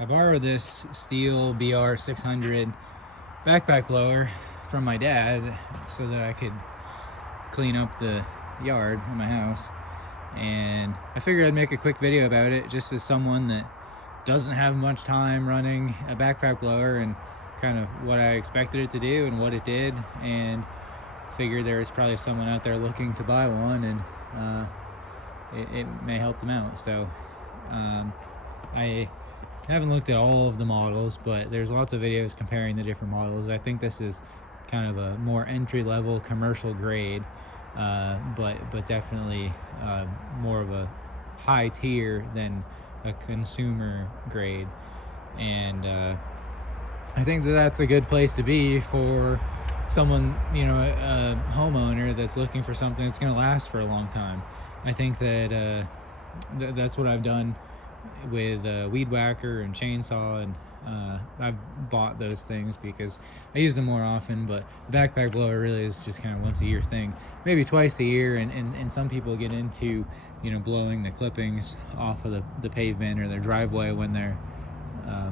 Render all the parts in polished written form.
I borrowed this Stihl BR 600 backpack blower from my dad so that I could clean up the yard in my house, and I figured I'd make a quick video about it just as someone that doesn't have much time running a backpack blower, and kind of what I expected it to do and what it did, and figured there was probably someone out there looking to buy one, and it may help them out. So I haven't looked at all of the models, but there's lots of videos comparing the different models. I think this is kind of a more entry-level commercial grade, but definitely more of a high tier than a consumer grade. And I think that that's a good place to be for someone, you know, a homeowner that's looking for something that's going to last for a long time. I think that that's what I've done with weed whacker and chainsaw, and I've bought those things because I use them more often. But the backpack blower really is just kind of once a year thing, maybe twice a year, and some people get into, you know, blowing the clippings off of the pavement or their driveway when they're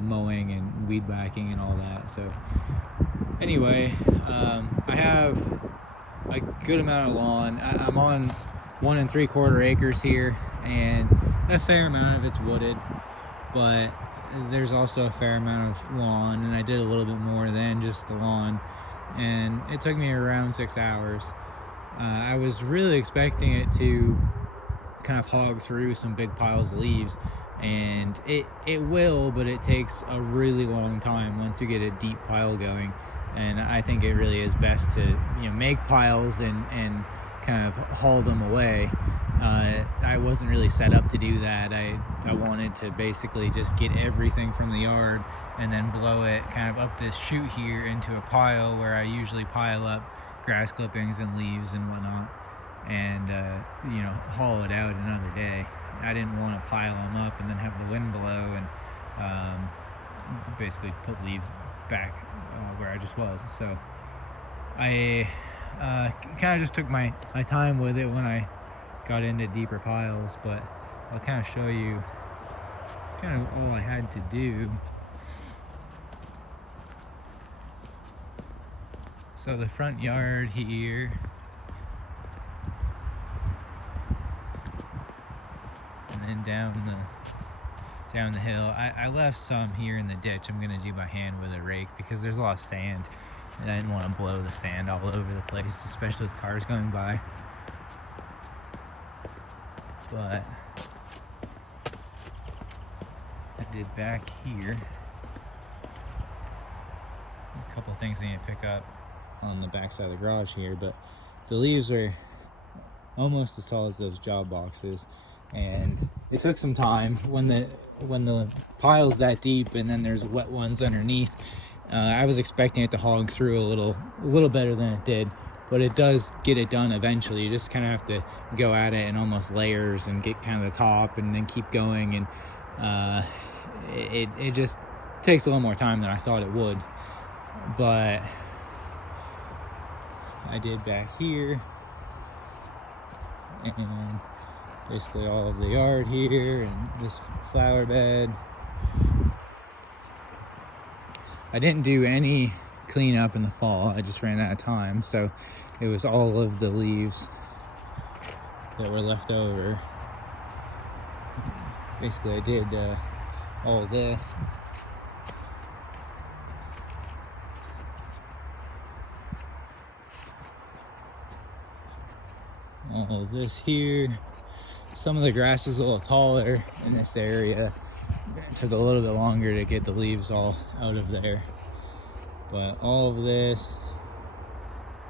mowing and weed whacking and all that. So anyway, I have a good amount of lawn. I'm on 1 3/4 acres here, and a fair amount of it's wooded, but there's also a fair amount of lawn, and I did a little bit more than just the lawn, and it took me around 6 hours. I was really expecting it to kind of hog through some big piles of leaves, and it will, but it takes a really long time once you get a deep pile going. And I think it really is best to, you know, make piles and kind of haul them away. I wasn't really set up to do that. I wanted to basically just get everything from the yard and then blow it kind of up this chute here into a pile where I usually pile up grass clippings and leaves and whatnot, and you know, haul it out another day. I didn't want to pile them up and then have the wind blow and basically put leaves back where I just was. So I kind of just took my time with it when I got into deeper piles, but I'll kind of show you kind of all I had to do. So the front yard here, and then down the hill. I left some here in the ditch. I'm gonna do by hand with a rake because there's a lot of sand, and I didn't want to blow the sand all over the place, especially with cars going by. But I did back here. A couple things I need to pick up on the back side of the garage here, but the leaves are almost as tall as those job boxes, and it took some time when the pile's that deep and then there's wet ones underneath. I was expecting it to hog through a little better than it did, but it does get it done eventually. You just kind of have to go at it in almost layers and get kind of the top and then keep going, and it just takes a little more time than I thought it would. But I did back here, and basically all of the yard here, and this flower bed. I didn't do any cleanup in the fall. I just ran out of time, so it was all of the leaves that were left over. Basically I did all of this. All of this here. Some of the grass is a little taller in this area. It took a little bit longer to get the leaves all out of there. But all of this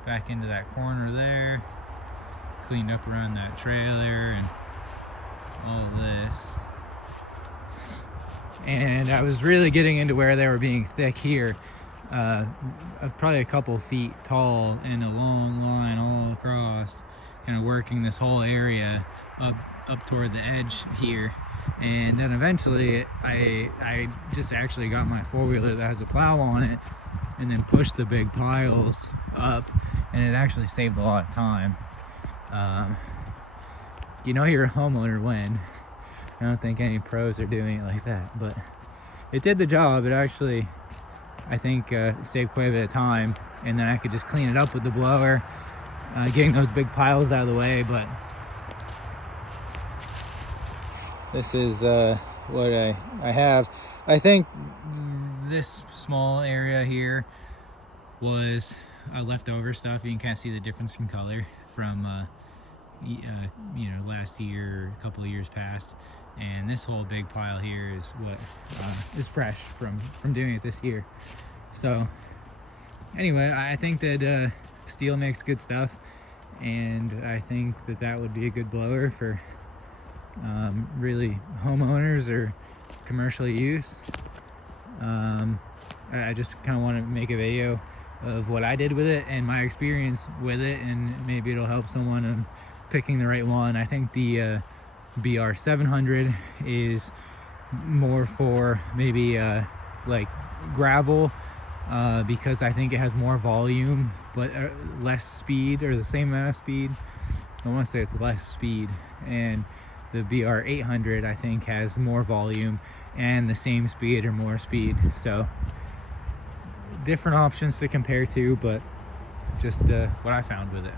back into that corner there, cleaned up around that trailer, and all of this. And I was really getting into where they were being thick here, probably a couple feet tall in a long line all across, kind of working this whole area up toward the edge here. And then eventually I just actually got my four-wheeler that has a plow on it and then pushed the big piles up, and it actually saved a lot of time. You know you're a homeowner when. I don't think any pros are doing it like that, but it did the job. It actually, I think, saved quite a bit of time, and then I could just clean it up with the blower, getting those big piles out of the way. But this is what I have. I think this small area here was leftover stuff. You can kind of see the difference in color from you know, last year or a couple of years past, and this whole big pile here is what is fresh from doing it this year. So anyway, I think that Stihl makes good stuff, and I think that that would be a good blower for really homeowners or commercial use. I just kind of want to make a video of what I did with it and my experience with it, and maybe it'll help someone in picking the right one. I think the BR 700 is more for maybe like gravel, because I think it has more volume but less speed, or the same amount of speed. I want to say it's less speed. And the BR 800 I think has more volume and the same speed or more speed. So different options to compare to, but just what I found with it.